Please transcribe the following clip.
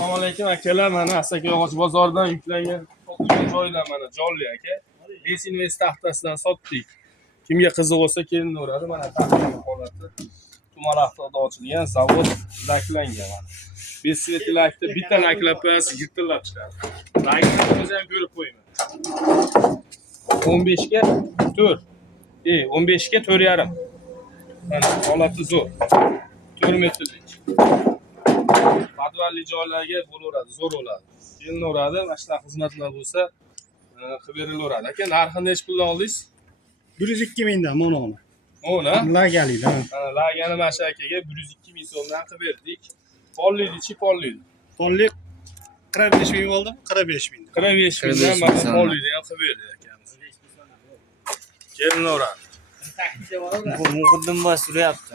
Assalomu alaykum akalar. Mana Asaka-Yog'och bozoridan yuklangan joylar mana Jolli aka. Desinvest taxtasidan sotdik. Kimga qiziq bo'lsa kelinveradi. Mana taxtani holati. Tuman avtoda ochilgan zavod laklangan mana. Besveti lakda bitta laklab qo'yasiz, yirtillab chiqadi. Lakni o'zi ham ko'rib qo'yman. 15 ga 4. 15 ga 4,5. Mana holati zo'r. 4 metrlik. Podvalli joylarga bo'laveradi, zo'r bo'ladi. Kelinaveradi, mana shunaqa xizmatlar bo'lsa, qilib berilaveradi. Aka, narxini nech puldan oldingiz? 102 mingdan mononi. Mana Lagalikdan. lagani mana shu akaga 102 ming so'mdan qilib berdik. Pollidi-chi, pollidi. Pollik 45 ming bo'ldimi? 45 ming. 45 mingdan mana pollidi ham qilib berdik akamiz. Kelinaveradi. Muqaddam bosh suryapti.